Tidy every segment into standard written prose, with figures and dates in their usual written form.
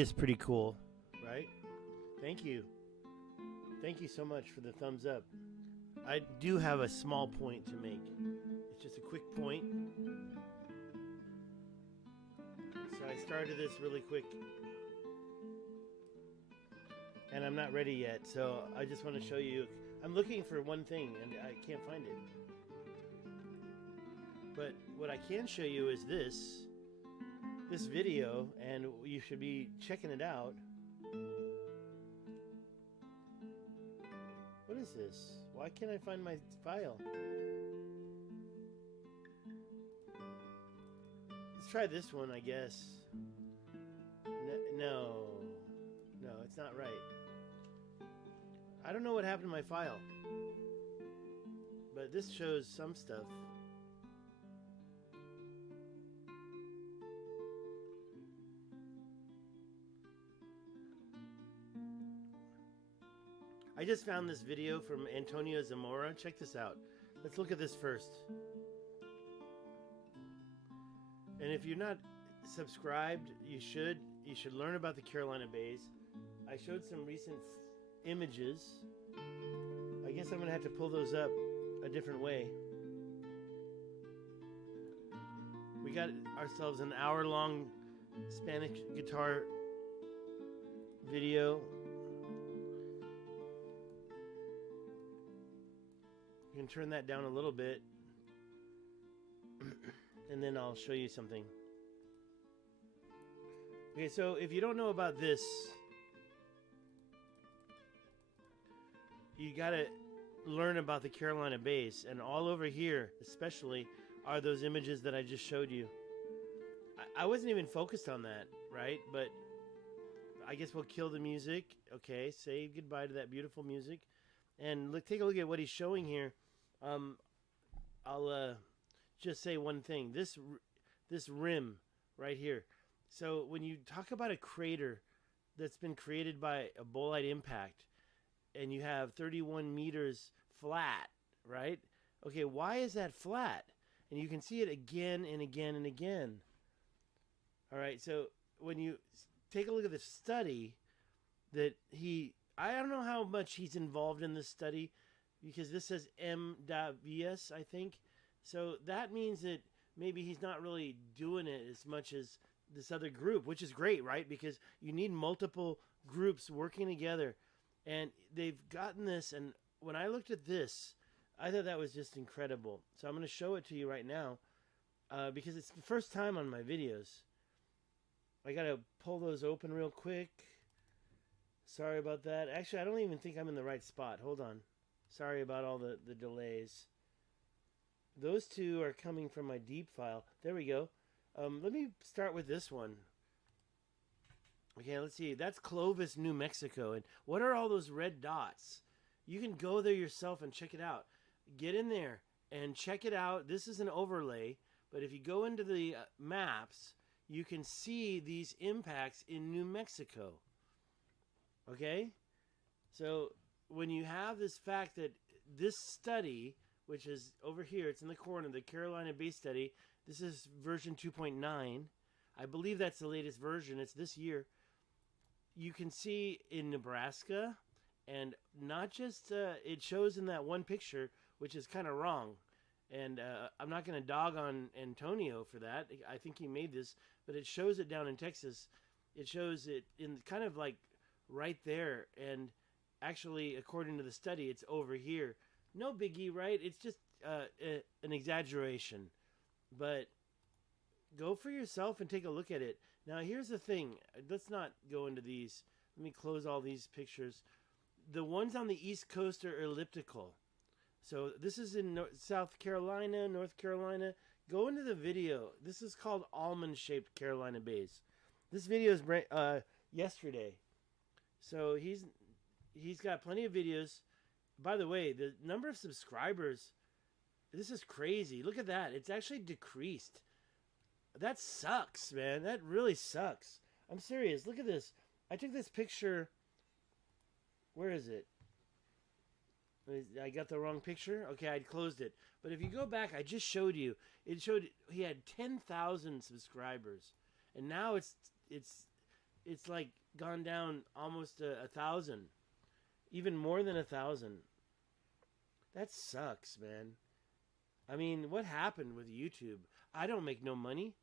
Is pretty cool, right? Thank you. Thank you so much for the thumbs up. I do have a small point to make. It's just a quick point. So I started this really quick. And I'm not ready yet, so I just want to show you. I'm looking for one thing and I can't find it. But what I can show you is this video, and you should be checking it out. What is this? Why can't I find my file? Let's try this one, I guess. No, it's not right. I don't know what happened to my file, but this shows some stuff. I just found this video from Antonio Zamora. Check this out. Let's look at this first. And if you're not subscribed, you should. You should learn about the Carolina Bays. I showed some recent images. I guess I'm going to have to pull those up a different way. We got ourselves an hour-long Spanish guitar video. You can turn that down a little bit, and then I'll show you something. Okay, so if you don't know about this, you gotta learn about the Carolina Bays, and all over here especially are those images that I just showed you. I wasn't even focused on that, right? But I guess we'll kill the music. Okay, say goodbye to that beautiful music. And look, take a look at what he's showing here. I'll just say one thing. This rim right here. So when you talk about a crater that's been created by a bolide impact, and you have 31 meters flat, right? Okay, why is that flat? And you can see it again and again and again. All right, so when you take a look at the study that I don't know how much he's involved in this study, because this says M.Vs, I think. So that means that maybe he's not really doing it as much as this other group, which is great, right? Because you need multiple groups working together. And they've gotten this, and when I looked at this, I thought that was just incredible. So I'm going to show it to you right now, because it's the first time on my videos. I got to pull those open real quick. Sorry about that. Actually, I don't even think I'm in the right spot. Hold on. Sorry about all the delays. Those two are coming from my deep file. There we go. Let me start with this one. Okay, let's see. That's Clovis, New Mexico. And what are all those red dots? You can go there yourself and check it out. Get in there and check it out. This is an overlay, but if you go into the maps, you can see these impacts in New Mexico. Okay? So when you have this fact that this study, which is over here, it's in the corner, the Carolina Bay study, this is version 2.9. I believe that's the latest version. It's this year. You can see in Nebraska, and not just, it shows in that one picture, which is kind of wrong. And I'm not going to dog on Antonio for that. I think he made this, but it shows it down in Texas. It shows it in kind of like right there. And actually, according to the study, it's over here. No biggie, right? It's just an exaggeration. But go for yourself and take a look at it. Now, here's the thing. Let's not go into these. Let me close all these pictures. The ones on the East Coast are elliptical. So this is in South Carolina, North Carolina. Go into the video. This is called almond-shaped Carolina Bays. This video is yesterday. So he's got plenty of videos. By the way, the number of subscribers, this is crazy. Look at that. It's actually decreased. That sucks, man. That really sucks. I'm serious. Look at this. I took this picture. Where is it? I got the wrong picture. Okay, I closed it. But if you go back, I just showed you. It showed he had 10,000 subscribers, and now it's it's like gone down almost 1,000, even more than 1,000. That sucks, man. I mean, what happened with YouTube? I don't make no money.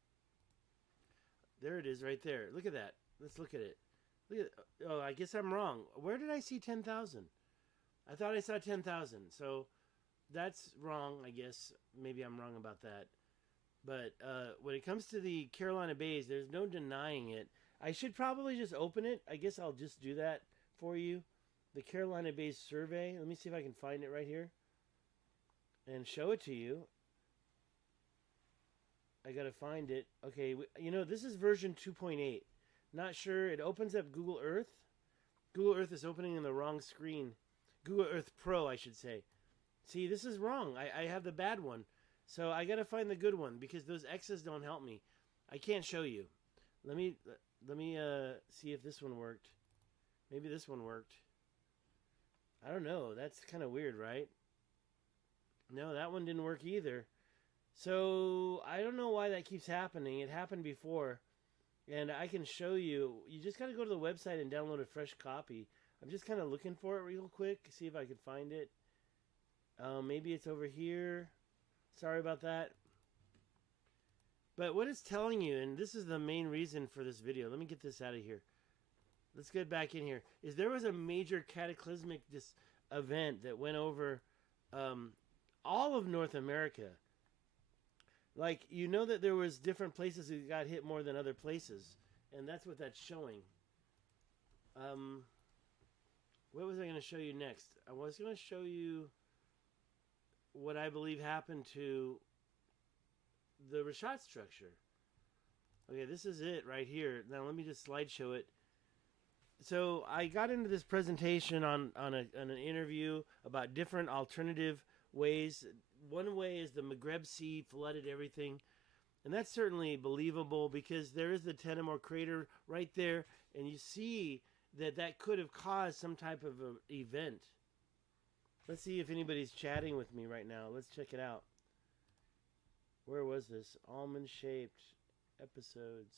There it is right there. Look at that. Let's look at it. Look at. Oh, I guess I'm wrong. Where did I see 10,000? I thought I saw 10,000. So that's wrong, I guess. Maybe I'm wrong about that. But when it comes to the Carolina Bays, there's no denying it. I should probably just open it. I guess I'll just do that for you. The Carolina Bays survey. Let me see if I can find it right here and show it to you. I gotta find it. Okay, you know, this is version 2.8. Not sure. It opens up Google Earth. Google Earth is opening in the wrong screen. Google Earth Pro, I should say. See, this is wrong. I have the bad one. So I gotta find the good one because those X's don't help me. I can't show you. Let me see if this one worked. Maybe this one worked. I don't know. That's kind of weird, right? No, that one didn't work either. So I don't know why that keeps happening. It happened before. And I can show you. You just got to go to the website and download a fresh copy. I'm just kind of looking for it real quick. See if I can find it. Maybe it's over here. Sorry about that. But what it's telling you, and this is the main reason for this video. Let me get this out of here. Let's get back in here. Is there was a major cataclysmic event that went over all of North America. Like, you know that there was different places that got hit more than other places. And that's what that's showing. What was I going to show you next? I was going to show you what I believe happened to the Richat structure. Okay, this is it right here. Now let me just slideshow it. So I got into this presentation on an interview about different alternative ways. One way is the Maghreb Sea flooded everything. And that's certainly believable because there is the tenoumer crater right there. And you see that that could have caused some type of event. Let's see if anybody's chatting with me right now. Let's check it out. Where was this? Almond-shaped episodes.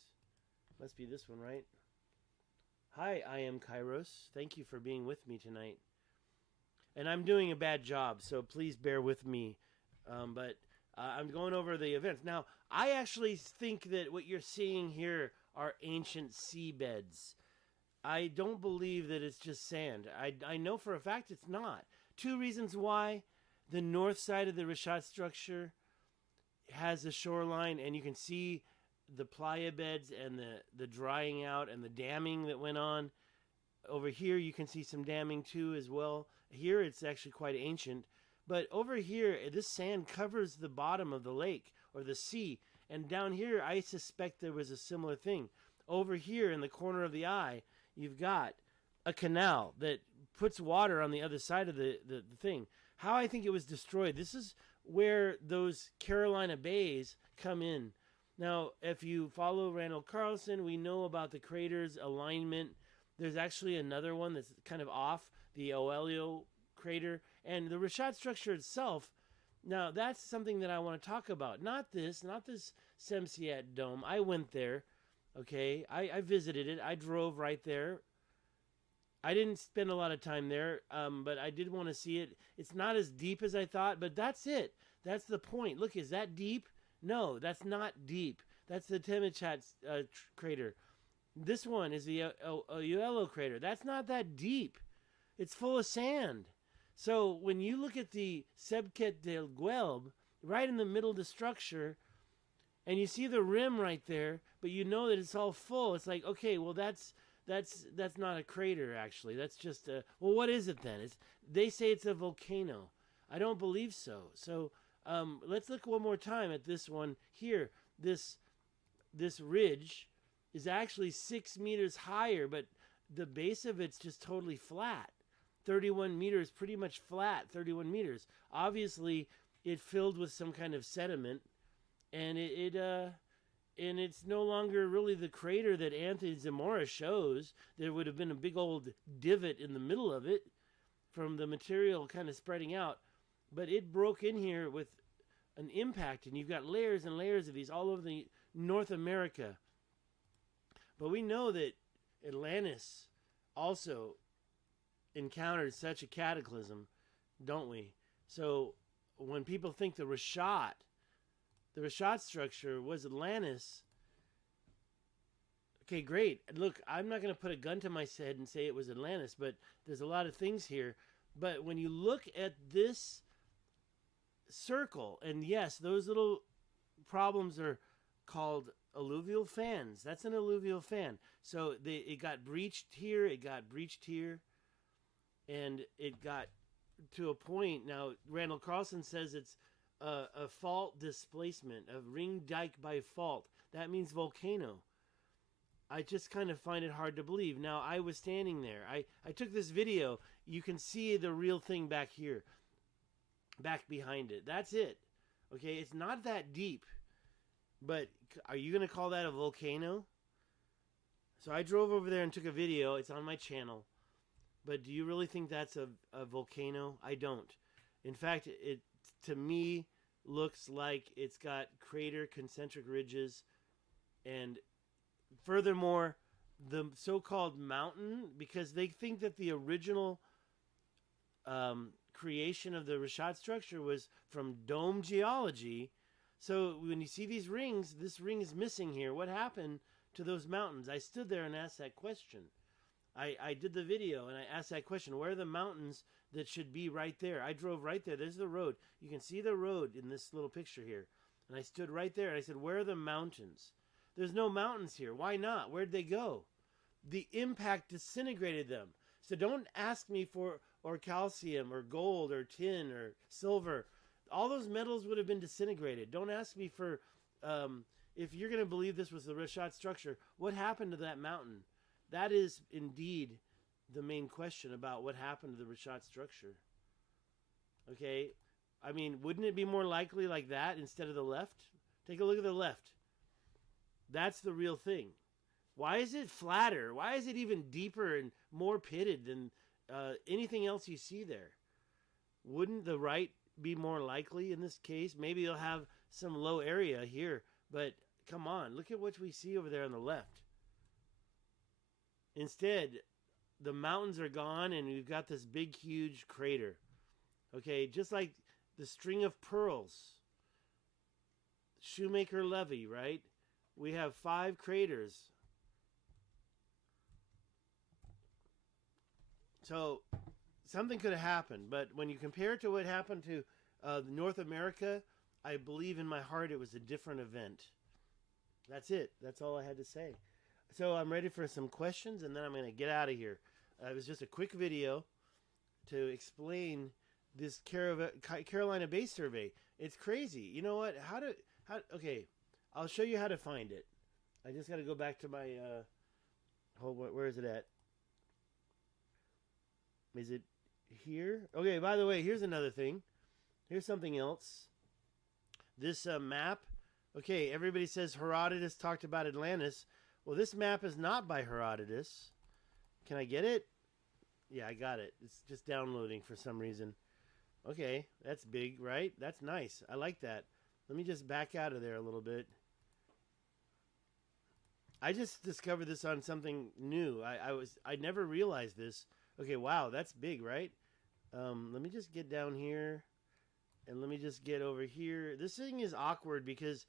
Must be this one, right? Hi, I am Kairos. Thank you for being with me tonight. And I'm doing a bad job, so please bear with me. But I'm going over the events. Now, I actually think that what you're seeing here are ancient seabeds. I don't believe that it's just sand. I know for a fact it's not. Two reasons why. The north side of the Richat structure has a shoreline, and you can see the playa beds and the drying out and the damming that went on. Over here, you can see some damming too as well. Here, it's actually quite ancient. But over here, this sand covers the bottom of the lake or the sea. And down here, I suspect there was a similar thing. Over here in the corner of the eye, you've got a canal that puts water on the other side of the thing. How I think it was destroyed. This is where those Carolina Bays come in. Now, if you follow Randall Carlson, we know about the crater's alignment. There's actually another one that's kind of off, the Oelio crater. And the Richat structure itself, now that's something that I want to talk about. Not this Semsiat dome. I went there, okay? I visited it. I drove right there. I didn't spend a lot of time there, but I did want to see it. It's not as deep as I thought, but that's it. That's the point. Look, is that deep? No, that's not deep. That's the Timichat crater. This one is the Oelio crater. That's not that deep. It's full of sand. So when you look at the Sebket del Guelb, right in the middle of the structure, and you see the rim right there, but you know that it's all full, it's like, okay, well, that's not a crater, actually. That's just a... Well, what is it then? They say it's a volcano. I don't believe so. So let's look one more time at this one here. This ridge is actually 6 meters higher, but the base of it's just totally flat. 31 meters, pretty much flat, 31 meters. Obviously, it filled with some kind of sediment, and and it's no longer really the crater that Anthony Zamora shows. There would have been a big old divot in the middle of it from the material kind of spreading out. But it broke in here with an impact, and you've got layers and layers of these all over the North America. But we know that Atlantis also encountered such a cataclysm, don't we? So when people think the Richat structure was Atlantis, okay, great. Look, I'm not going to put a gun to my head and say it was Atlantis, but there's a lot of things here. But when you look at this circle, and yes, those little problems are called alluvial fans. That's an alluvial fan. So it got breached here, it got breached here, and it got to a point. Now, Randall Carlson says it's a fault displacement, a ring dike by fault. That means volcano. I just kind of find it hard to believe. Now, I was standing there. I took this video. You can see the real thing back here, back behind it. That's it. Okay, it's not that deep. But are you going to call that a volcano? So I drove over there and took a video. It's on my channel. But do you really think that's a volcano? I don't. In fact, it to me looks like it's got crater concentric ridges. And furthermore, the so-called mountain, because they think that the original creation of the Richat structure was from dome geology. So when you see these rings, this ring is missing here. What happened to those mountains? I stood there and asked that question. I did the video and I asked that question. Where are the mountains that should be right there? I drove right there. There's the road. You can see the road in this little picture here. And I stood right there and I said, where are the mountains? There's no mountains here. Why not? Where'd they go? The impact disintegrated them. So don't ask me for or calcium or gold or tin or silver. All those metals would have been disintegrated. Don't ask me for, if you're going to believe this was the Richat structure, what happened to that mountain? That is indeed the main question about what happened to the Richat structure. Okay? I mean, wouldn't it be more likely like that instead of the left? Take a look at the left. That's the real thing. Why is it flatter? Why is it even deeper and more pitted than anything else you see there? Wouldn't the right be more likely in this case? Maybe you'll have some low area here, but come on, look at what we see over there on the left. Instead, the mountains are gone and we've got this big, huge crater. Okay, just like the string of pearls. Shoemaker Levy, right? We have 5 craters. So something could have happened, but when you compare it to what happened to North America, I believe in my heart it was a different event. That's it. That's all I had to say. So I'm ready for some questions, and then I'm going to get out of here. It was just a quick video to explain this Carolina Bay survey. It's crazy. You know what? Okay, I'll show you how to find it. I just got to go back to my, where is it at? Is it here? Okay, by the way, here's another thing. Here's something else. This map. Okay, everybody says Herodotus talked about Atlantis. Well, this map is not by Herodotus. Can I get it? Yeah, I got it. It's just downloading for some reason. Okay, that's big, right? That's nice. I like that. Let me just back out of there a little bit. I just discovered this on something new. I never realized this. Okay, wow, that's big, right? Let me just get down here, and let me just get over here. This thing is awkward because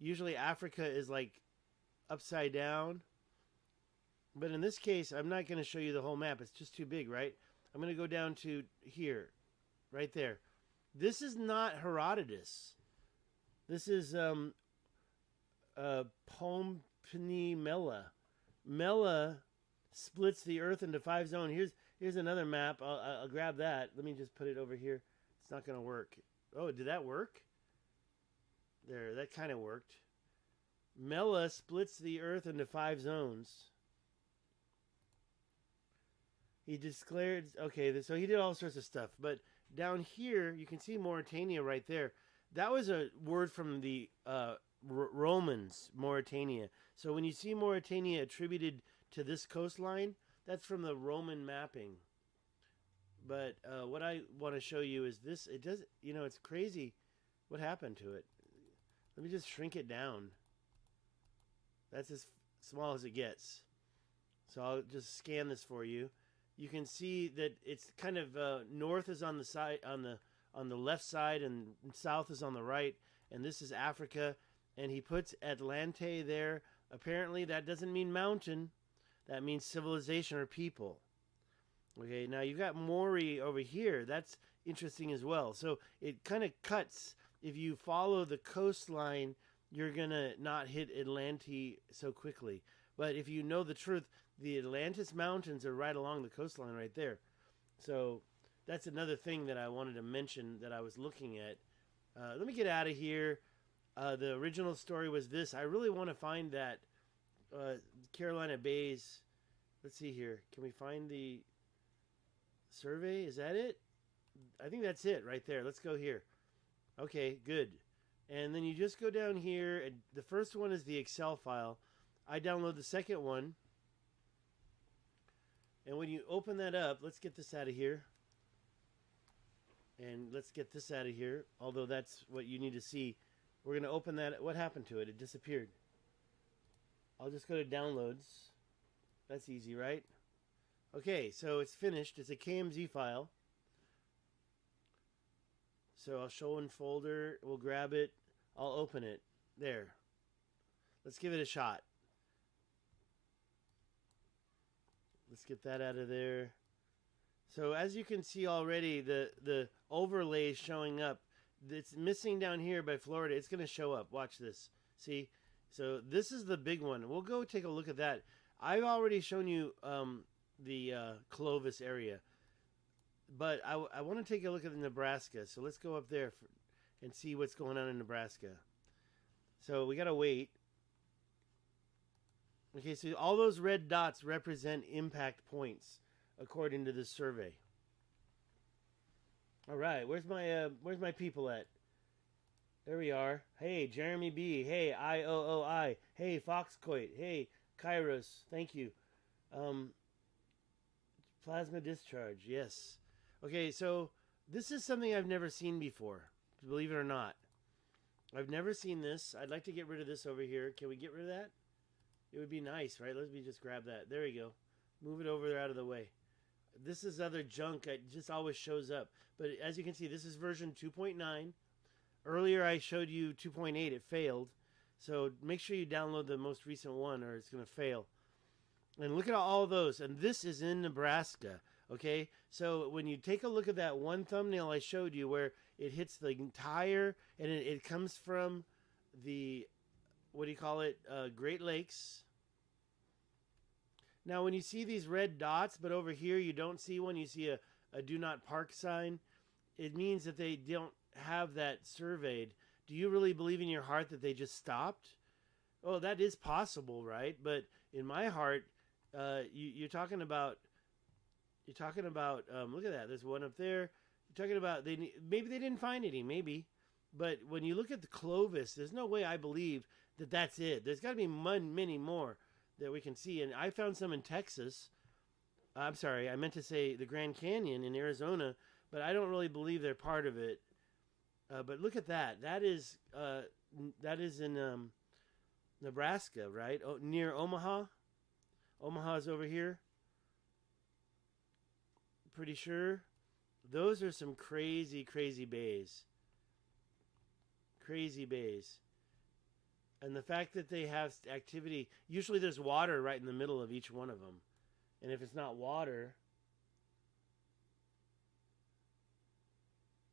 usually Africa is like upside down. But in this case, I'm not going to show you the whole map. It's just too big, right? I'm going to go down to here, right there. This is not Herodotus. This is Pompey Mela. Mela splits the earth into 5 zones. Here's another map. I'll grab that. Let me just put it over here. It's not going to work. Oh, did that work? There, that kind of worked. Mela splits the earth into 5 zones. He declared, okay, so he did all sorts of stuff. But down here, you can see Mauritania right there. That was a word from the Romans, Mauritania. So when you see Mauritania attributed to this coastline, that's from the Roman mapping. But what I want to show you is this. It does, it's crazy what happened to it. Let me just shrink it down. That's as small as it gets. So I'll just scan this for you. You can see that it's kind of north is on the side on the left side, and south is on the right. And this is Africa, and he puts Atlante there. Apparently, that doesn't mean mountain. That means civilization or people. Okay, now you've got Maury over here. That's interesting as well. So it kind of cuts. If you follow the coastline, you're going to not hit Atlantis so quickly. But if you know the truth, the Atlantis Mountains are right along the coastline right there. So that's another thing that I wanted to mention that I was looking at. Let me get out of here. The original story was this. I really want to find that Carolina Bays. Let's see here. Can we find the survey? Is that it? I think that's it right there. Let's go here. Okay, good. And then you just go down here. And the first one is the Excel file. I download the second one. And when you open that up, let's get this out of here. And let's get this out of here. Although that's what you need to see. We're going to open that. What happened to it? It disappeared. I'll just go to downloads. That's easy, right? Okay, so it's finished. It's a KMZ file. So I'll show in folder. We'll grab it. I'll open it. There. Let's give it a shot. Let's get that out of there. So as you can see already, the overlay is showing up. It's missing down here by Florida. It's going to show up. Watch this. See? So this is the big one. We'll go take a look at that. I've already shown you the Clovis area. But I want to take a look at Nebraska. So let's go up there and see what's going on in Nebraska. So we got to wait. Okay, so all those red dots represent impact points according to this survey. All right, where's my people at? There we are. Hey, Jeremy B. Hey, IOOI. Hey, Foxcoit. Hey, Kairos. Thank you. Plasma discharge. Yes. Okay, so this is something I've never seen before, believe it or not. I've never seen this. I'd like to get rid of this over here. Can we get rid of that? It would be nice, right? Let me just grab that. There we go. Move it over there out of the way. This is other junk. It just always shows up. But as you can see, this is version 2.9. Earlier I showed you 2.8. It failed. So make sure you download the most recent one or it's going to fail. And look at all those. And this is in Nebraska. Okay? So when you take a look at that one thumbnail I showed you where it hits the entire, and it comes from the, what do you call it, Great Lakes. Now when you see these red dots, but over here you don't see one, you see a do not park sign, it means that they don't have that surveyed. Do you really believe in your heart that they just stopped? Oh, that is possible, right? But in my heart, you're talking about, look at that, there's one up there. You're talking about, maybe they didn't find any, maybe. But when you look at the Clovis, there's no way I believe that that's it. There's got to be many more that we can see. And I found some in Texas. I'm sorry, I meant to say the Grand Canyon in Arizona, but I don't really believe they're part of it. But look at that. That is in Nebraska, right? Oh, near Omaha. Omaha's over here. Pretty sure. Those are some crazy, crazy bays. Crazy bays. And the fact that they have activity, usually there's water right in the middle of each one of them. And if it's not water,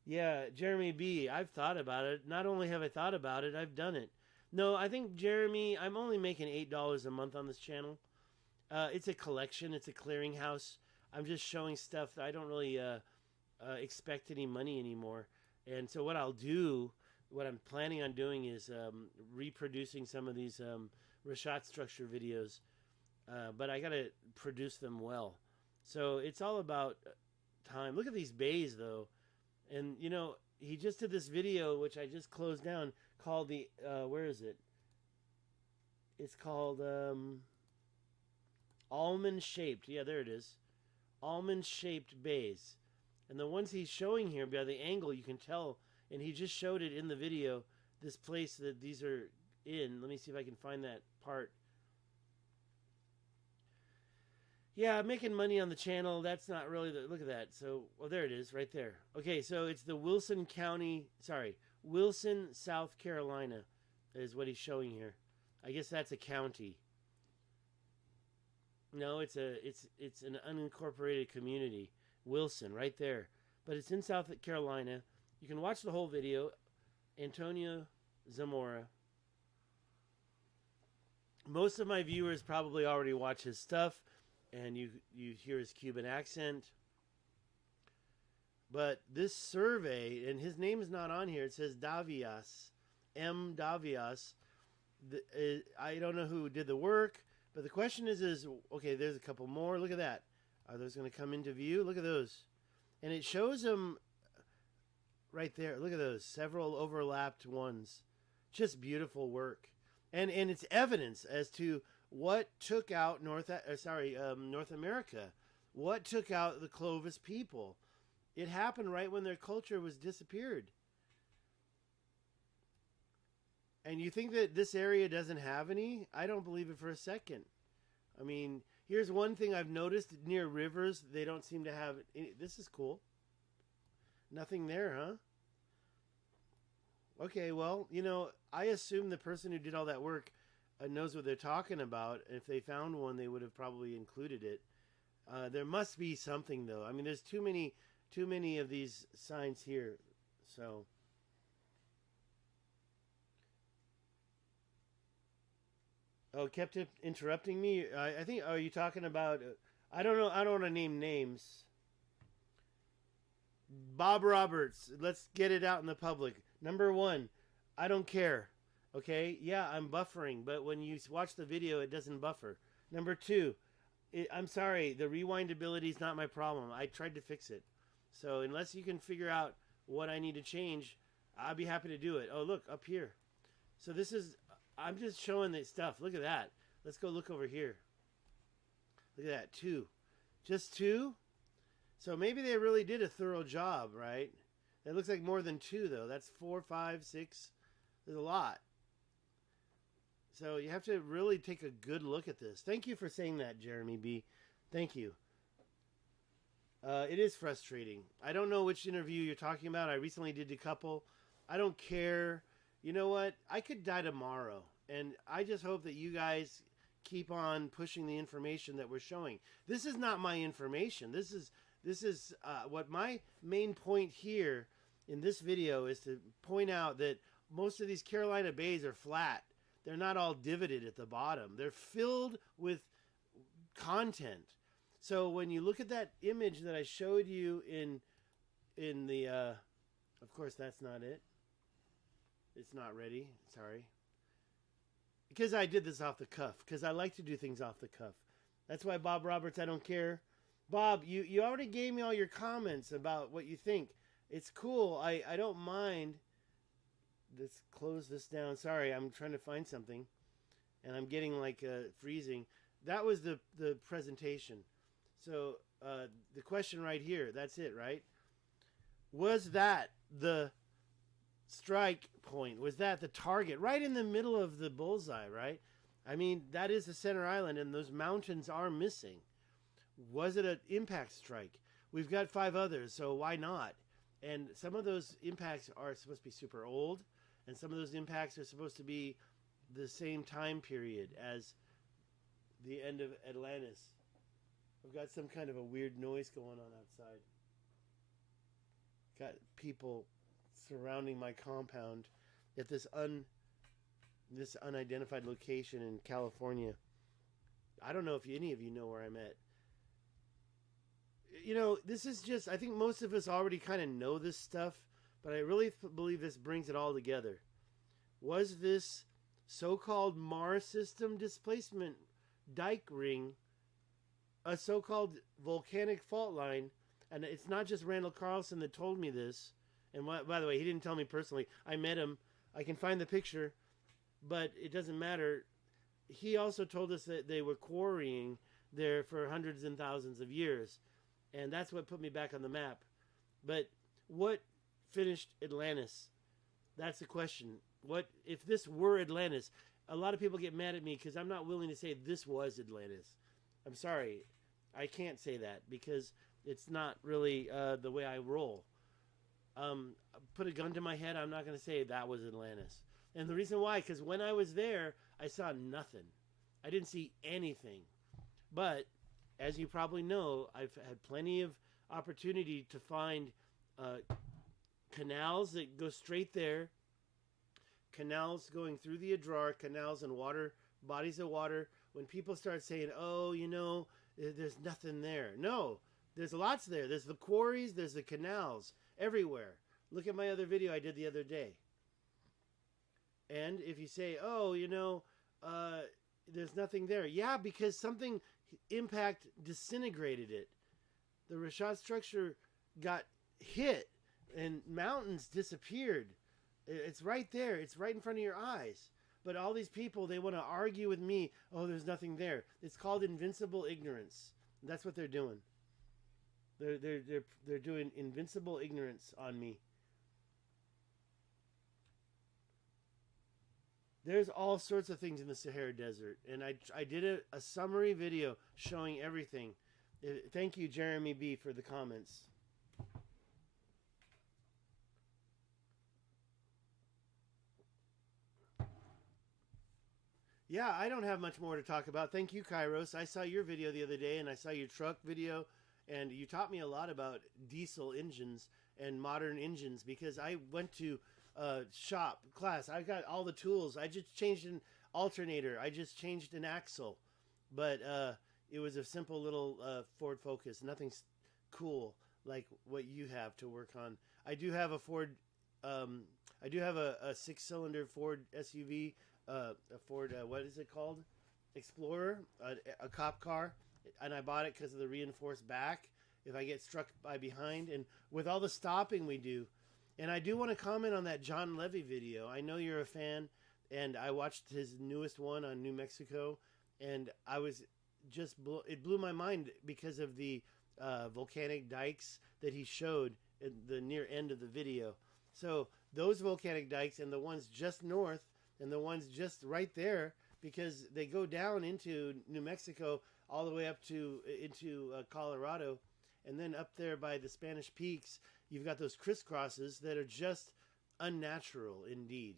yeah, Jeremy B, I've thought about it. Not only have I thought about it, I've done it. No, I think, Jeremy, I'm only making $8 a month on this channel. It's a collection. It's a clearinghouse. I'm just showing stuff that I don't really expect any money anymore. And so what I'll do, what I'm planning on doing is reproducing some of these Richat structure videos. But I got to produce them well. So it's all about time. Look at these bays, though. And, you know, he just did this video, which I just closed down, called the, where is it? It's called almond-shaped. Yeah, there it is. Almond-shaped bays. And the ones he's showing here, by the angle, you can tell, and he just showed it in the video, this place that these are in. Let me see if I can find that part. Yeah, making money on the channel. That's not really the. Look at that. So, well, there it is, right there. Okay, so it's the Wilson County. Sorry, Wilson, South Carolina, is what he's showing here. I guess that's a county. No, it's an unincorporated community, Wilson, right there. But it's in South Carolina. You can watch the whole video. Antonio Zamora. Most of my viewers probably already watch his stuff, and you hear his Cuban accent. But this survey, and his name is not on here. It says Davias, M. Davias. I don't know who did the work, but the question is okay, there's a couple more. Look at that. Are those going to come into view? Look at those. And it shows them right there. Look at those. Several overlapped ones. Just beautiful work. And it's evidence as to what took out North America. What took out the Clovis people. It happened right when their culture was disappeared. And you think that this area doesn't have any? I don't believe it for a second. I mean, here's one thing I've noticed near rivers. They don't seem to have any. This is cool. Nothing there, huh? Okay, well, I assume the person who did all that work knows what they're talking about. If they found one, they would have probably included it. There must be something, though. I mean, there's too many of these signs here. So, kept interrupting me. I think. Are you talking about? I don't know. I don't want to name names. Bob Roberts. Let's get it out in the public. Number one, I don't care. Okay? Yeah, I'm buffering, but when you watch the video, it doesn't buffer. Number two, I'm sorry, the rewindability is not my problem. I tried to fix it. So unless you can figure out what I need to change, I'll be happy to do it. Oh, look, up here. So this is, I'm just showing the stuff. Look at that. Let's go look over here. Look at that, 2. Just 2? So maybe they really did a thorough job, right? It looks like more than 2, though. That's 4, 5, 6. There's a lot. So you have to really take a good look at this. Thank you for saying that, Jeremy B. Thank you. It is frustrating. I don't know which interview you're talking about. I recently did a couple. I don't care. You know what? I could die tomorrow. And I just hope that you guys keep on pushing the information that we're showing. This is not my information. This is what my main point here in this video is to point out that most of these Carolina bays are flat. They're not all divoted at the bottom. They're filled with content. So when you look at that image that I showed you in the, of course that's not it. It's not ready. Sorry. Because I did this off the cuff. Because I like to do things off the cuff. That's why, Bob Roberts, I don't care. Bob, you already gave me all your comments about what you think. It's cool. I don't mind. Let's close this down. Sorry, I'm trying to find something. And I'm getting like freezing. That was the presentation. So the question right here, that's it, right? Was that the strike point? Was that the target? Right in the middle of the bullseye, right? I mean, that is the center island, and those mountains are missing. Was it an impact strike? We've got 5 others, so why not? And some of those impacts are supposed to be super old, and some of those impacts are supposed to be the same time period as the end of Atlantis. I've got some kind of a weird noise going on outside. Got people surrounding my compound at this unidentified location in California. I don't know if any of you know where I'm at. You know, this is just, I think most of us already kind of know this stuff, but I really believe this brings it all together. Was this so-called Mars system displacement dike ring a so-called volcanic fault line? And it's not just Randall Carlson that told me this. And by the way, he didn't tell me personally. I met him. I can find the picture, but it doesn't matter. He also told us that they were quarrying there for hundreds and thousands of years. And that's what put me back on the map. But what finished Atlantis? That's the question. What if this were Atlantis? A lot of people get mad at me because I'm not willing to say this was Atlantis. I'm sorry. I can't say that because it's not really the way I roll. Put a gun to my head, I'm not going to say that was Atlantis. And the reason why, because when I was there, I saw nothing. I didn't see anything. But as you probably know, I've had plenty of opportunity to find canals that go straight there, canals going through the Adrar, canals and water, bodies of water. When people start saying, oh, there's nothing there. No, there's lots there. There's the quarries, there's the canals, everywhere. Look at my other video I did the other day. And if you say, oh, there's nothing there. Yeah, because something impact disintegrated it. The Richat structure got hit and mountains disappeared. It's right there. It's right in front of your eyes. But all these people, they want to argue with me. Oh, there's nothing there. It's called invincible ignorance. That's what they're doing. They're doing invincible ignorance on me. There's all sorts of things in the Sahara Desert, and I did a summary video showing everything. Thank you, Jeremy B, for the comments. Yeah, I don't have much more to talk about. Thank you, Kairos. I saw your video the other day, and I saw your truck video, and you taught me a lot about diesel engines and modern engines because I went to shop class. I got all the tools. I just changed an alternator. I just changed an axle, but it was a simple little Ford Focus. Nothing cool like what you have to work on. I do have a Ford. I do have a 6-cylinder Ford SUV. A Ford, what is it called? Explorer, a cop car, and I bought it because of the reinforced back. If I get struck by behind, and with all the stopping we do. And I do want to comment on that John Levy video. I know you're a fan, and I watched his newest one on New Mexico, and I was just it blew my mind because of the volcanic dikes that he showed at the near end of the video. So those volcanic dikes and the ones just north and the ones just right there, because they go down into New Mexico all the way up to into Colorado, and then up there by the Spanish Peaks, you've got those crisscrosses that are just unnatural indeed.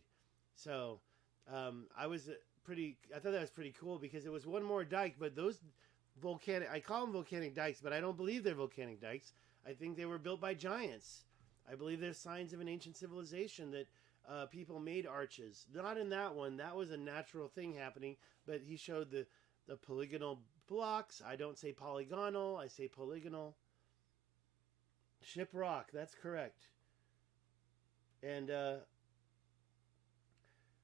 So I thought that was pretty cool because it was one more dike, but those I call them volcanic dikes, but I don't believe they're volcanic dikes. I think they were built by giants. I believe there's signs of an ancient civilization that people made arches. Not in that one. That was a natural thing happening, but he showed the polygonal blocks. I don't say polygonal, I say polygonal. Shiprock, that's correct. And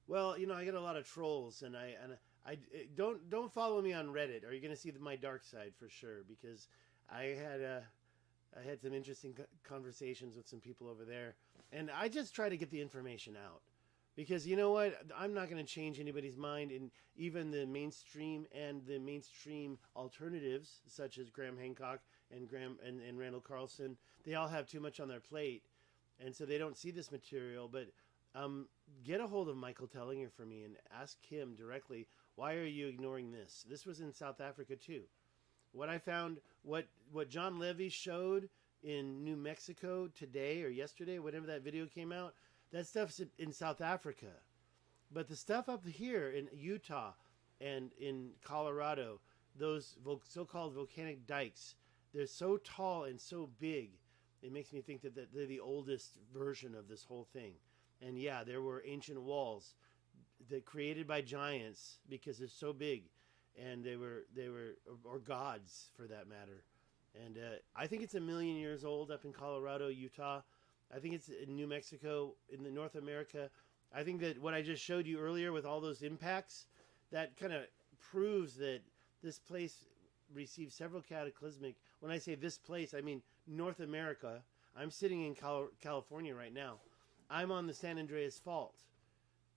well, I get a lot of trolls, and I don't follow me on Reddit, or you're gonna see my dark side for sure, because I had some interesting conversations with some people over there, and I just try to get the information out, because you know what, I'm not going to change anybody's mind, and even the mainstream and the mainstream alternatives such as Graham Hancock and Randall Carlson, they all have too much on their plate, and so they don't see this material. But get a hold of Michael Tellinger for me and ask him directly, why are you ignoring this? This was in South Africa too. What I found, what John Levy showed in New Mexico today or yesterday, whenever that video came out, that stuff's in South Africa. But the stuff up here in Utah and in Colorado, those so-called volcanic dikes, they're so tall and so big, it makes me think that they're the oldest version of this whole thing. And yeah, there were ancient walls that created by giants because they're so big. And they were or gods for that matter. And I think it's 1 million years old up in Colorado, Utah. I think it's in New Mexico, in the North America. I think that what I just showed you earlier with all those impacts, that kind of proves that this place received several cataclysmic. When I say this place, I mean North America. I'm sitting in California right now. I'm on the San Andreas Fault,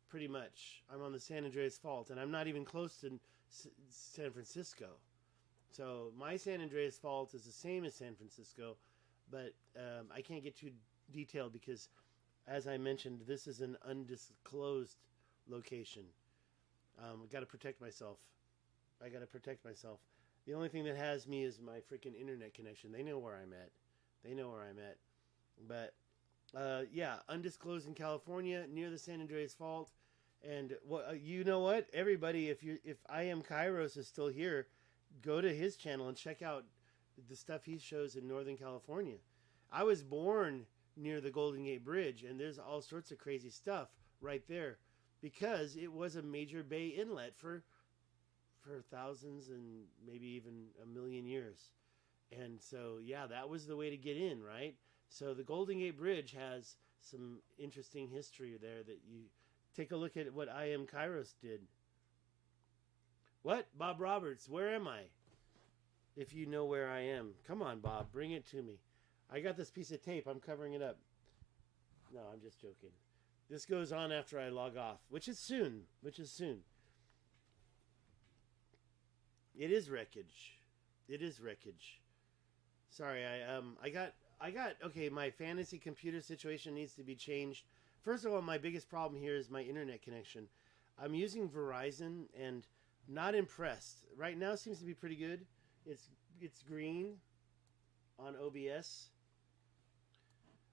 pretty much. I'm on the San Andreas Fault, and I'm not even close to San Francisco. So my San Andreas Fault is the same as San Francisco, but I can't get too detailed because, as I mentioned, this is an undisclosed location. I've got to protect myself. The only thing that has me is my freaking internet connection. They know where I'm at. They know where I'm at. But yeah, undisclosed in California near the San Andreas Fault. And you know what? Everybody, if I Am Kairos is still here, go to his channel and check out the stuff he shows in Northern California. I was born near the Golden Gate Bridge, and there's all sorts of crazy stuff right there because it was a major bay inlet for thousands and maybe even a million years. And so, yeah, that was the way to get in, right? So the Golden Gate Bridge has some interesting history there that you take a look at what I Am Kairos did. What? Bob Roberts, where am I? If you know where I am. Come on, Bob, bring it to me. I got this piece of tape. I'm covering it up. No, I'm just joking. This goes on after I log off, which is soon. It is wreckage. It is wreckage. Sorry, I got okay, my fantasy computer situation needs to be changed. First of all, my biggest problem here is my internet connection. I'm using Verizon and not impressed. Right now seems to be pretty good. It's green on OBS.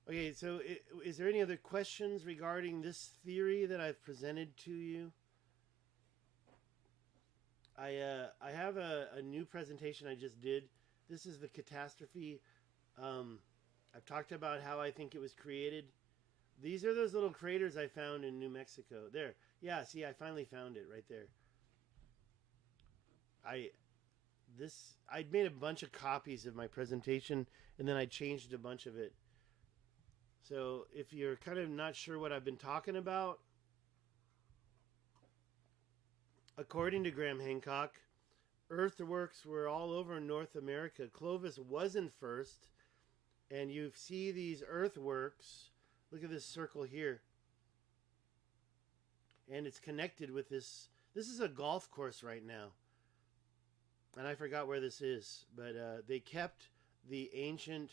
Okay, so is there any other questions regarding this theory that I've presented to you? I have a new presentation I just did. This is the catastrophe. I've talked about how I think it was created. These are those little craters I found in New Mexico. There. Yeah, see, I finally found it right there. I'd made a bunch of copies of my presentation, and then I changed a bunch of it. So if you're kind of not sure what I've been talking about, according to Graham Hancock, earthworks were all over North America. Clovis wasn't first, and you see these earthworks. Look at this circle here. And it's connected with this. This is a golf course right now. And I forgot where this is, but they kept the ancient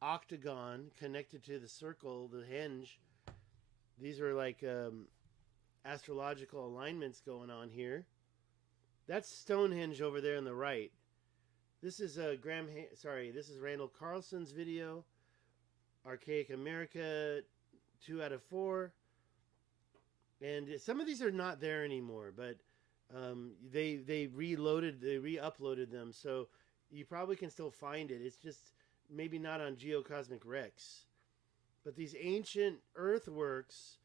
octagon connected to the circle, the hinge. These are like astrological alignments going on here. That's Stonehenge over there on the right. This is this is Randall Carlson's video. Archaic America, 2 out of 4. And some of these are not there anymore, but they re-uploaded them, so you probably can still find it. It's just maybe not on Geocosmic Rex. But these ancient earthworks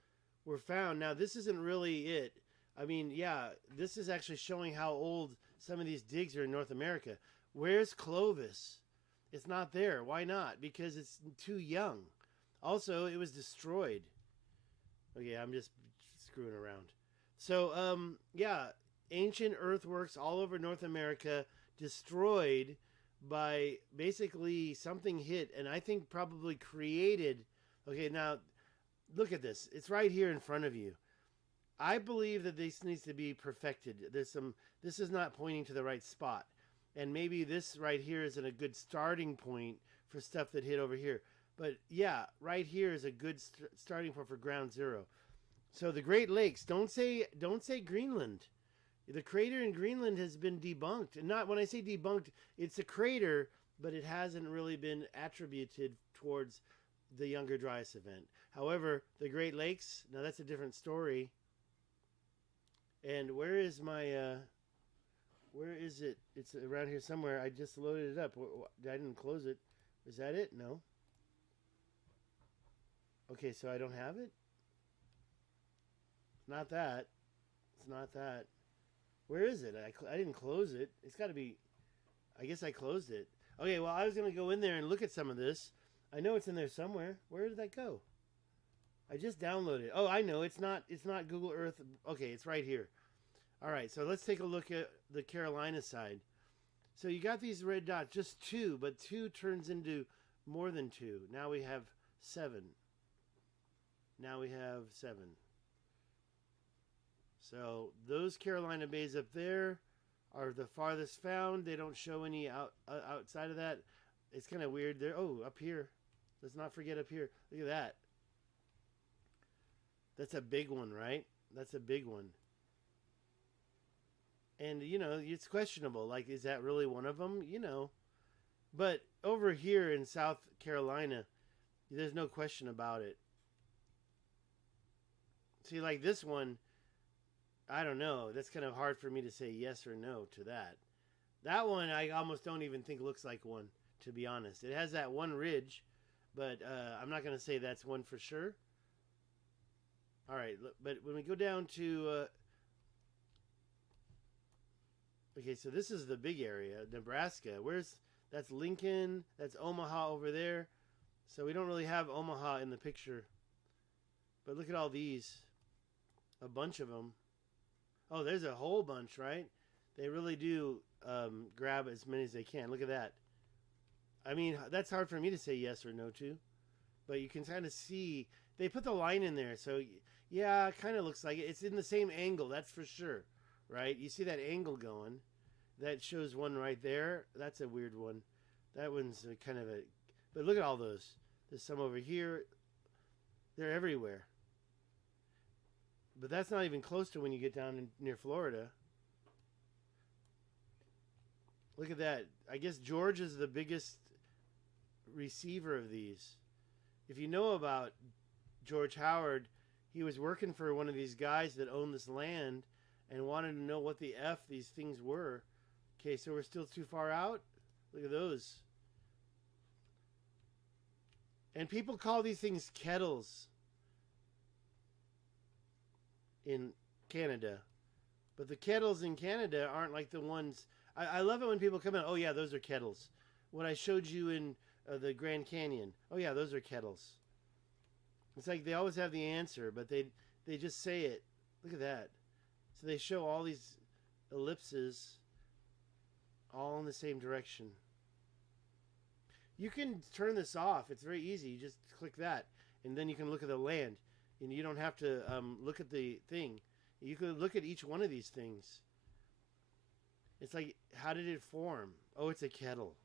were found. Now, this isn't really it. I mean, yeah, this is actually showing how old some of these digs are in North America. Where's Clovis? It's not there. Why not? Because it's too young. Also, it was destroyed. Okay, I'm just screwing around. So, yeah, ancient earthworks all over North America destroyed by basically something hit, and I think probably created. Okay, now look at this. It's right here in front of you. I believe that this needs to be perfected. This is not pointing to the right spot. And maybe this right here isn't a good starting point for stuff that hit over here. But yeah, right here is a good starting point for ground zero. So the Great Lakes, don't say Greenland. The crater in Greenland has been debunked. And not when I say debunked, it's a crater, but it hasn't really been attributed towards the Younger Dryas event. However, the Great Lakes, now that's a different story. And where is my where is it? It's around here somewhere. I just loaded it up. I didn't close it. Is that it? No. Okay, so I don't have it? It's not that. It's not that. Where is it? I didn't close it. It's got to be... I guess I closed it. Okay, well, I was going to go in there and look at some of this. I know it's in there somewhere. Where did that go? I just downloaded it. Oh, I know. It's not Google Earth. Okay, it's right here. All right, so let's take a look at the Carolina side. So you got these red dots, just 2, but 2 turns into more than 2. Now we have 7. Now we have 7. So those Carolina bays up there are the farthest found. They don't show any outside of that. It's kind of weird there. Oh, up here. Let's not forget up here. Look at that. That's a big one, right? That's a big one. And, it's questionable. Like, is that really one of them? But over here in South Carolina, there's no question about it. See, like this one, I don't know. That's kind of hard for me to say yes or no to that. That one, I almost don't even think looks like one, to be honest. It has that one ridge, but I'm not going to say that's one for sure. All right, but when we go down to... okay, so this is the big area, Nebraska. That's Lincoln, that's Omaha over there. So we don't really have Omaha in the picture. But look at all these. A bunch of them. Oh, there's a whole bunch, right? They really do grab as many as they can. Look at that. I mean, that's hard for me to say yes or no to. But you can kind of see. They put the line in there. So, yeah, it kind of looks like it. It's in the same angle, that's for sure. Right? You see that angle going. That shows one right there. That's a weird one. That one's kind of a... But look at all those. There's some over here. They're everywhere. But that's not even close to when you get down near Florida. Look at that. I guess George is the biggest receiver of these. If you know about George Howard, he was working for one of these guys that owned this land and wanted to know what the F these things were. Okay, so we're still too far out. Look at those. And people call these things kettles in Canada. But the kettles in Canada aren't like the ones... I love it when people come in, oh yeah, those are kettles. What I showed you in the Grand Canyon, oh yeah, those are kettles. It's like they always have the answer, but they just say it. Look at that. So they show all these ellipses all in the same direction. You can turn this off. It's very easy. You just click that, and then you can look at the land. And you don't have to look at the thing. You could look at each one of these things. It's like, how did it form? Oh, it's a kettle.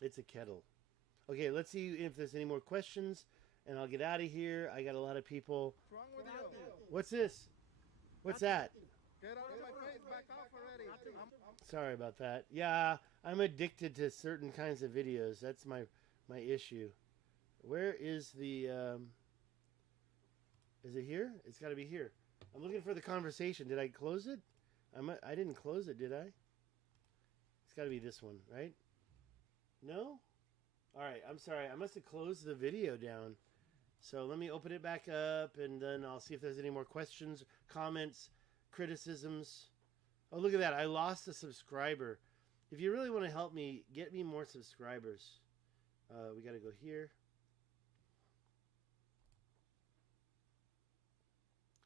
It's a kettle. Okay, let's see if there's any more questions, and I'll get out of here. I got a lot of people. What's wrong with you? What's this? What's that? Get out of my face. Back off already. Sorry about that. Yeah, I'm addicted to certain kinds of videos. That's my issue. Where is the... is it here? It's got to be here. I'm looking for the conversation. Did I close it? I didn't close it, did I? It's got to be this one, right? No? All right, I'm sorry. I must have closed the video down. So let me open it back up, and then I'll see if there's any more questions, comments, criticisms. Oh, look at that. I lost a subscriber. If you really want to help me, get me more subscribers. We got to go here.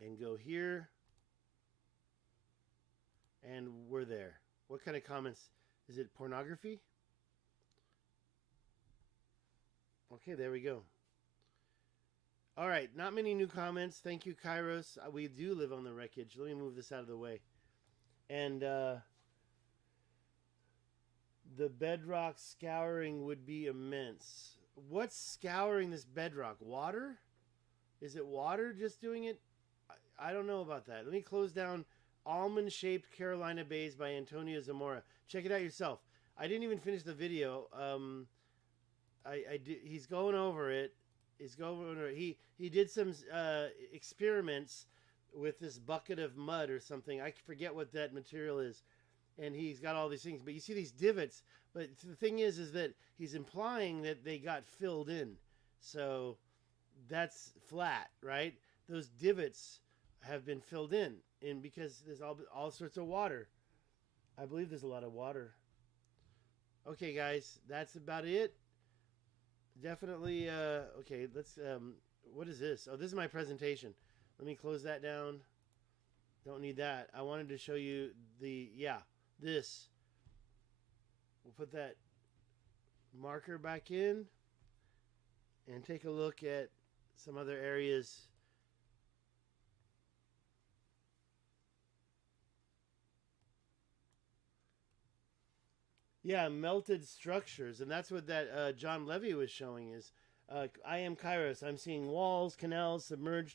And go here. And we're there. What kind of comments? Is it pornography? Okay, there we go. All right, not many new comments. Thank you, Kairos. We do live on the wreckage. Let me move this out of the way. And the bedrock scouring would be immense. What's scouring this bedrock? Water? Is it water just doing it? I don't know about that. Let me close down Almond-Shaped Carolina Bays by Antonio Zamora. Check it out yourself. I didn't even finish the video. He's going over it. He did some experiments with this bucket of mud or something. I forget what that material is. And he's got all these things. But you see these divots. But the thing is that he's implying that they got filled in. So that's flat, right? Those divots have been filled in. And because there's all sorts of water. I believe there's a lot of water. Okay, guys. That's about it. Definitely, okay, let's, what is this? Oh, this is my presentation. Let me close that down. Don't need that. I wanted to show you this. We'll put that marker back in and take a look at some other areas. Yeah, melted structures, and that's what that John Levy was showing is, I am Kairos. I'm seeing walls, canals, submerged.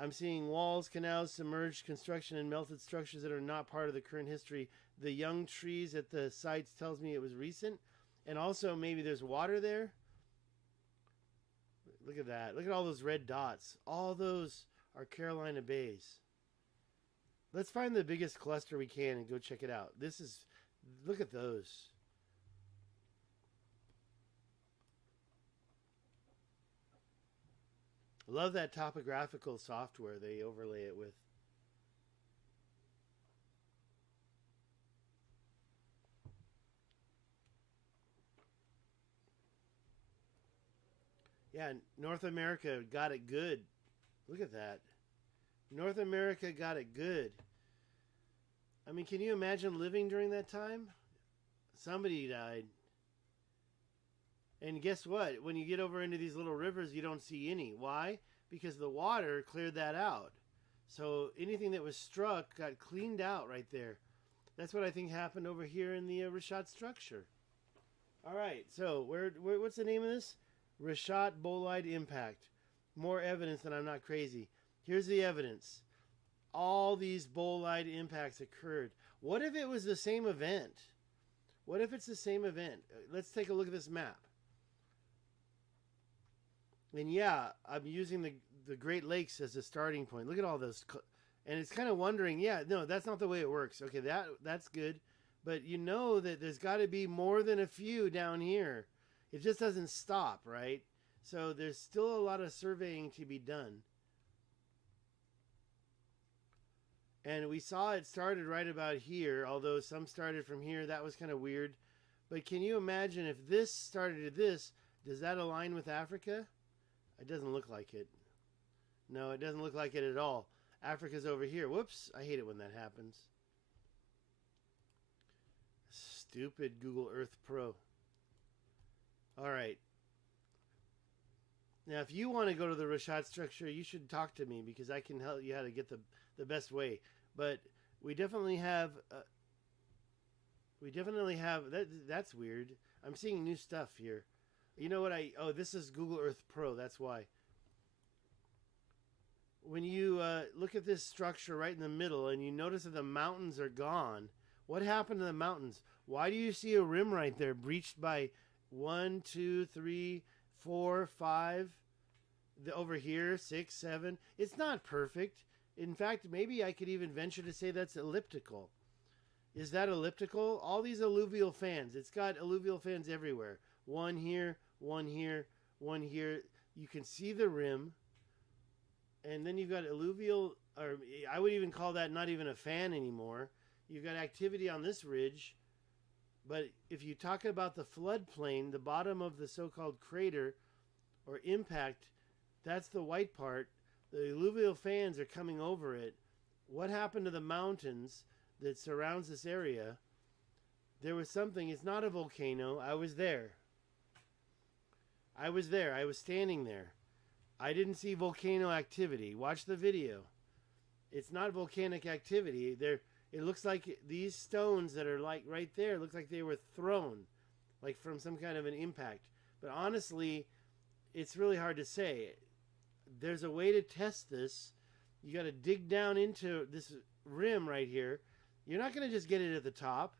I'm seeing walls, canals, submerged construction, and melted structures that are not part of the current history. The young trees at the sites tells me it was recent. And also maybe there's water there. Look at that. Look at all those red dots. All those are Carolina bays. Let's find the biggest cluster we can and go check it out. Look at those. Love that topographical software they overlay it with. Yeah, North America got it good. Look at that. North America got it good. I mean, can you imagine living during that time? Somebody died. And guess what? When you get over into these little rivers, you don't see any. Why? Because the water cleared that out. So anything that was struck got cleaned out right there. That's what I think happened over here in the Richat structure. All right, so what's the name of this? Richat Bolide Impact. More evidence that I'm not crazy. Here's the evidence. All these bolide impacts occurred. What if it was the same event? What if it's the same event? Let's take a look at this map. And yeah, I'm using the Great Lakes as a starting point. Look at all those. And it's kind of wondering, yeah, no, that's not the way it works. Okay, that's good. But you know that there's got to be more than a few down here. It just doesn't stop, right? So there's still a lot of surveying to be done. And we saw it started right about here, although some started from here. That was kind of weird. But can you imagine if this started at this, does that align with Africa? It doesn't look like it. No, it doesn't look like it at all. Africa's over here. Whoops, I hate it when that happens. Stupid Google Earth Pro. All right. Now, if you want to go to the Richat structure, you should talk to me because I can help you how to get the best way. But we definitely have that's weird. I'm seeing new stuff here. You know what this is Google Earth Pro, that's why. When you look at this structure right in the middle and you notice that the mountains are gone, what happened to the mountains? Why do you see a rim right there breached by 1, 2, 3, 4, 5, over here, 6, 7? It's not perfect. In fact, maybe I could even venture to say that's elliptical. Is that elliptical? All these alluvial fans. It's got alluvial fans everywhere. One here, one here, one here. You can see the rim. And then you've got alluvial, or I would even call that not even a fan anymore. You've got activity on this ridge. But if you talk about the floodplain, the bottom of the so-called crater or impact, that's the white part. The alluvial fans are coming over it. What happened to the mountains that surrounds this area? There was something. It's not a volcano. I was there. I was standing there. I didn't see volcano activity. Watch the video. It's not volcanic activity. It looks like these stones that are like right there look like they were thrown, like from some kind of an impact. But honestly, it's really hard to say. There's a way to test this. You got to dig down into this rim right here. You're not going to just get it at the top.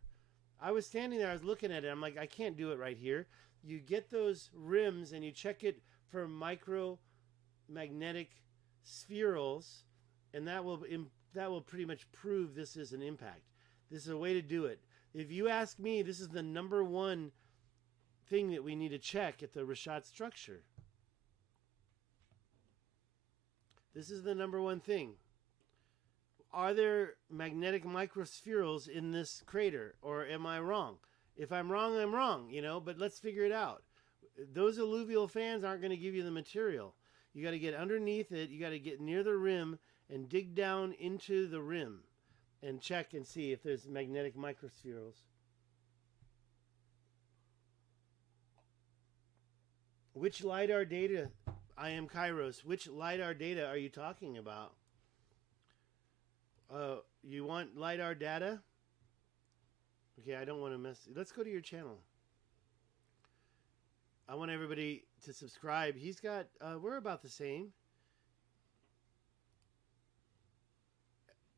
I was standing there. I was looking at it. I'm like, I can't do it right here. You get those rims and you check it for micromagnetic spherals, and that will pretty much prove this is an impact. This is a way to do it. If you ask me, this is the number one thing that we need to check at the Richat structure. This is the number one thing. Are there magnetic microspherals in this crater, or am I wrong? If I'm wrong, I'm wrong, but let's figure it out. Those alluvial fans aren't going to give you the material. You got to get underneath it. You got to get near the rim and dig down into the rim and check and see if there's magnetic microspherals. Which LiDAR data? I am Kairos. Which LiDAR data are you talking about? You want LiDAR data? Okay, I don't want to mess. Let's go to your channel. I want everybody to subscribe. He's got, we're about the same.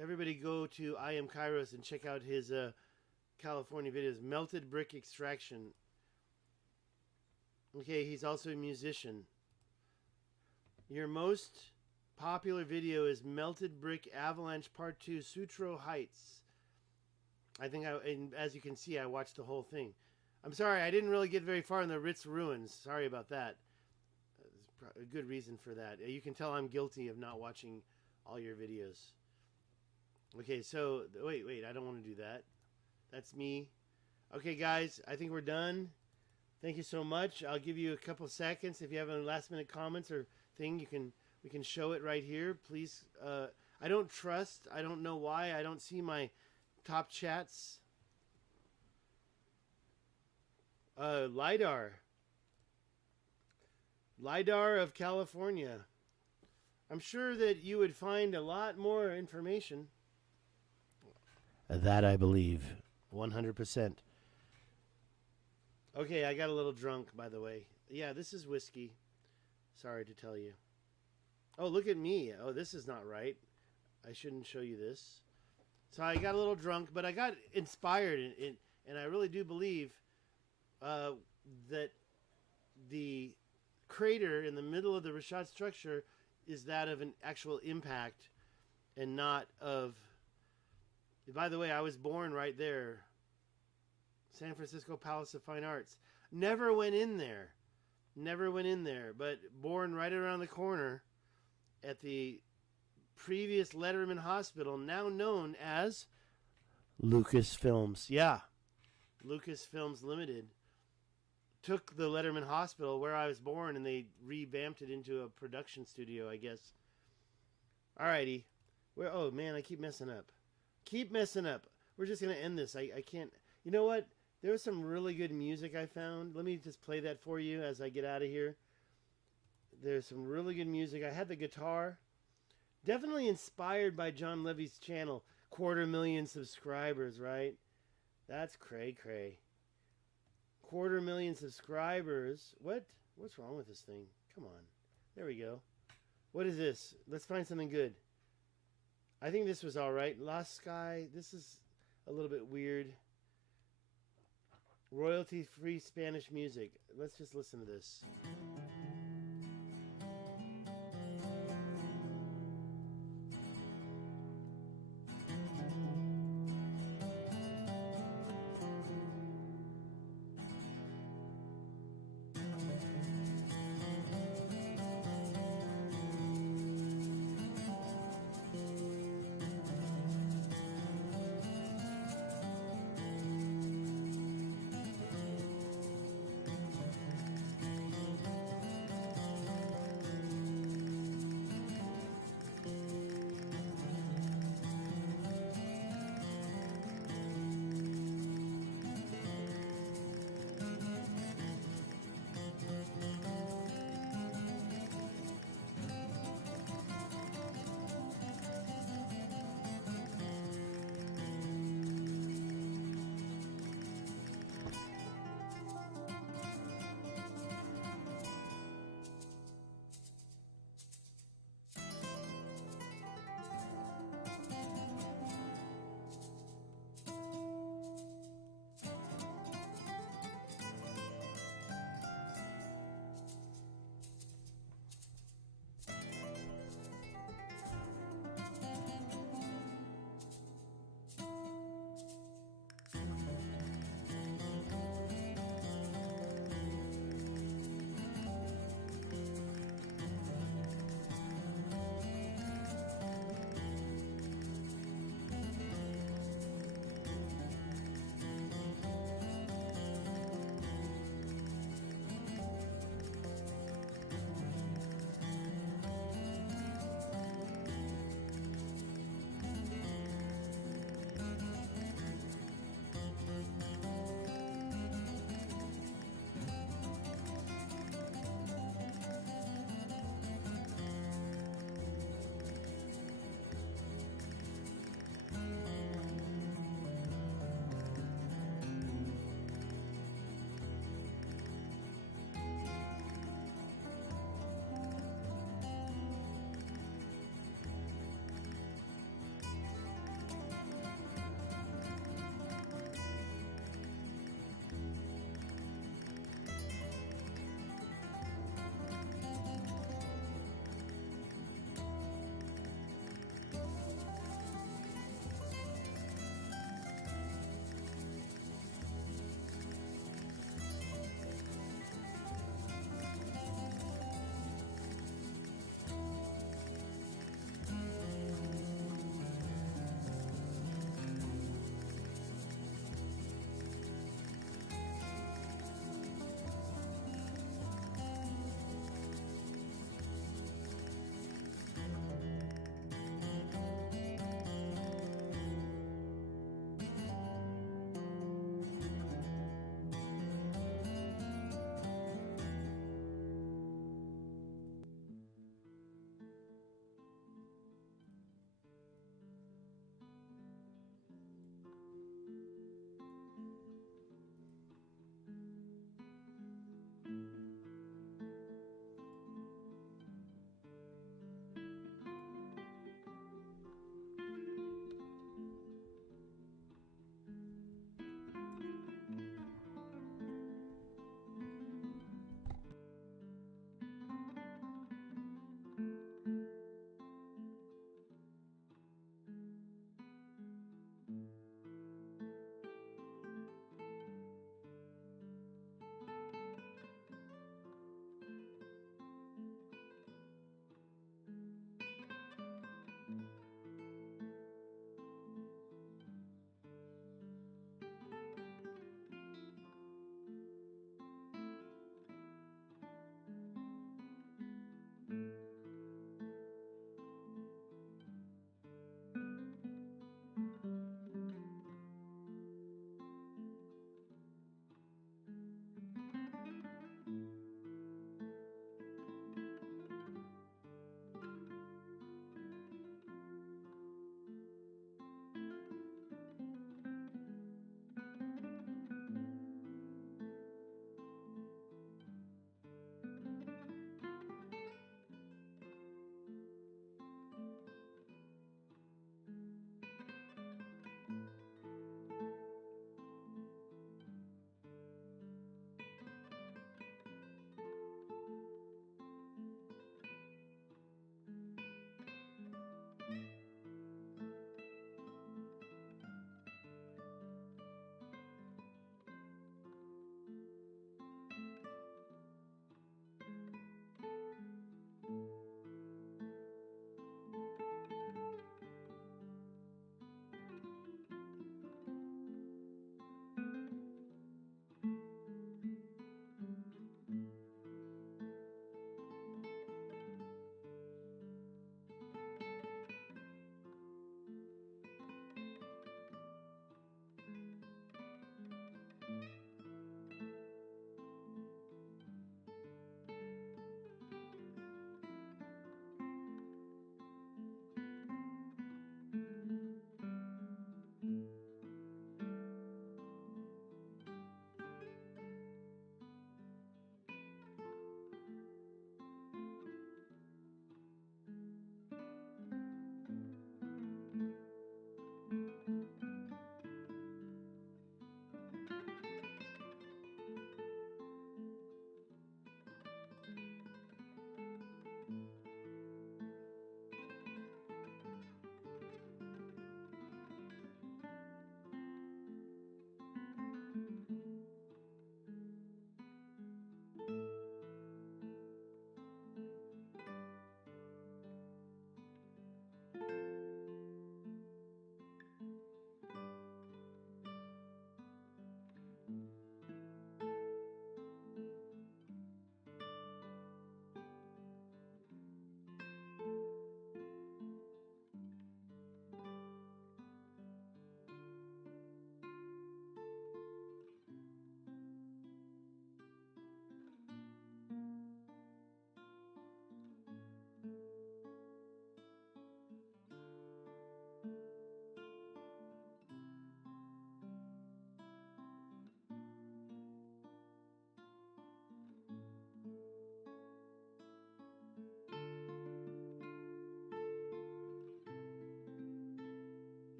Everybody go to I Am Kairos and check out his California videos. Melted brick extraction. Okay, he's also a musician. Your most popular video is Melted Brick Avalanche Part 2, Sutro Heights. And as you can see, I watched the whole thing. I'm sorry, I didn't really get very far in the Ritz ruins. Sorry about that. There's a good reason for that. You can tell I'm guilty of not watching all your videos. Okay, so, wait, I don't want to do that. That's me. Okay, guys, I think we're done. Thank you so much. I'll give you a couple seconds. If you have any last-minute comments or thing, we can show it right here. Please, I don't know why, I don't see my top chats. LiDAR of California. I'm sure that you would find a lot more information. That I believe, 100%. Okay, I got a little drunk, by the way. Yeah, this is whiskey. Sorry to tell you. Oh, look at me. Oh, this is not right. I shouldn't show you this. So I got a little drunk, but I got inspired, and I really do believe that the crater in the middle of the Richat structure is that of an actual impact and not of... By the way, I was born right there. San Francisco Palace of Fine Arts. Never went in there. But born right around the corner at the previous Letterman Hospital, now known as Lucasfilms. Yeah, Lucasfilms Limited took the Letterman Hospital where I was born, and they revamped it into a production studio, I guess. Alrighty. Oh, man, I keep messing up. We're just going to end this. I can't... You know what? There was some really good music I found. Let me just play that for you as I get out of here. There's some really good music. I had the guitar. Definitely inspired by John Levy's channel. 250,000 subscribers, right? That's cray. 250,000 subscribers. What's wrong with this thing? Come on. There we go. What is this? Let's find something good. I think this was all right. Lost Sky. This is a little bit weird. Royalty-free Spanish music. Let's just listen to this.